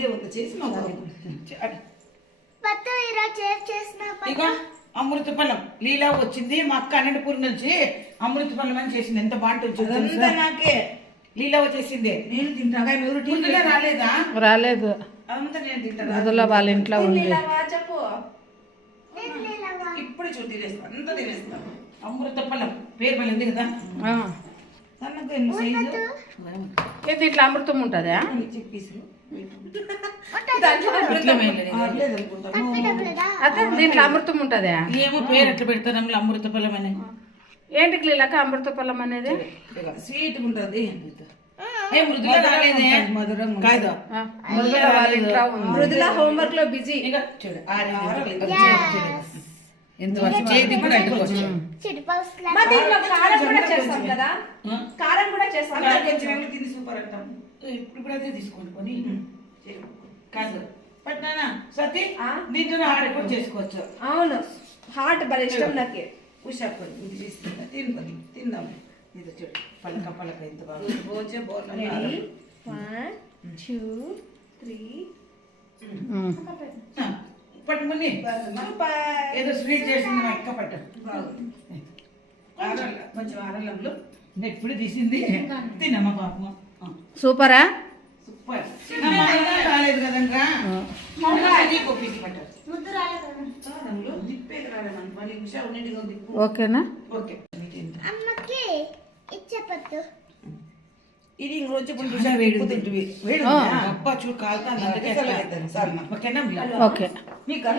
ఉందే ఉంది చేసి ఇక అమృత ఫలం లీలా వచ్చింది మా అక్క అనంతపురం నుంచి అమృత ఫలం అని చేసింది. ఎంత బాగుంటుంది నాకే లీలా వచ్చేసింది. నేను తింటా ముందుగా రాలేదా? రాలేదు, అంతా నేను తింటా. మృదుల వాళ్ళ ఇంట్లో ఉంది. చెప్పు ఇప్పుడు చూడు తినేస్తా, అంతా తినేస్తా. అమృత ఫలం పేరు పడింది కదా. సన్నగా ఎన్ని సైజు ఏంటి ఇట్లా అమృతం ఉంటుందా? పీసులు అదే దీంట్లో అమృతం ఉంటుందా? ఏమో పేరు ఎట్లా పెడతారు అమృత ఫలం అని. ఏంటి క్లీలక అమృత ఫలం అనేది? స్వీట్ ఉంటుంది. మృదుల రాలేదే, మధురం కాదు మృదుల వాళ్ళ ఇంట్లో ఉంది. మృదుల హోంవర్క్ లో బిజీ. ఇక చూడు ఎంత వర్షం చేతి కూడా అడ్డుకోవచ్చు. మా దీంట్లో కారం కూడా చేస్తాం కదా, కారం కూడా చేస్తాం కదా. తిని సూపర్ అంటాం. ఇప్పుడు అదే తీసుకోండి కొని కాదు పట్నానా సతీ దీంట్లో ఆర్డర్ కూడా చేసుకోవచ్చు. అవును, హార్ట్ భలే ఇష్టం నాకు. ఉషా కొని ఇది తీసుకుంటా, తినుకొని తిందాం. ఇది చూడు పలక పలక ఎంత బాగా రోజే బోర్ల 1 2 3 పట్టు ముని ఏదో స్వీట్ చేసింది మా అక్క పట్టు. కొంచెం ఆరలంలో ఎప్పుడు తీసింది తినమ్మా పాపం. సూపరా? సూపర్ రాలేదు కదంగా పీస్ పట్టారు. దిప్పేకి రాలే మన పని. ఉషా ఉన్నట్టుగా దిప్పు. ఓకేనా? ఓకే ఇది ఇంకొంచెం ఉషా వేడి తింటివి. వేడి అబ్బా చూడు కాలుతాను. ఓకే.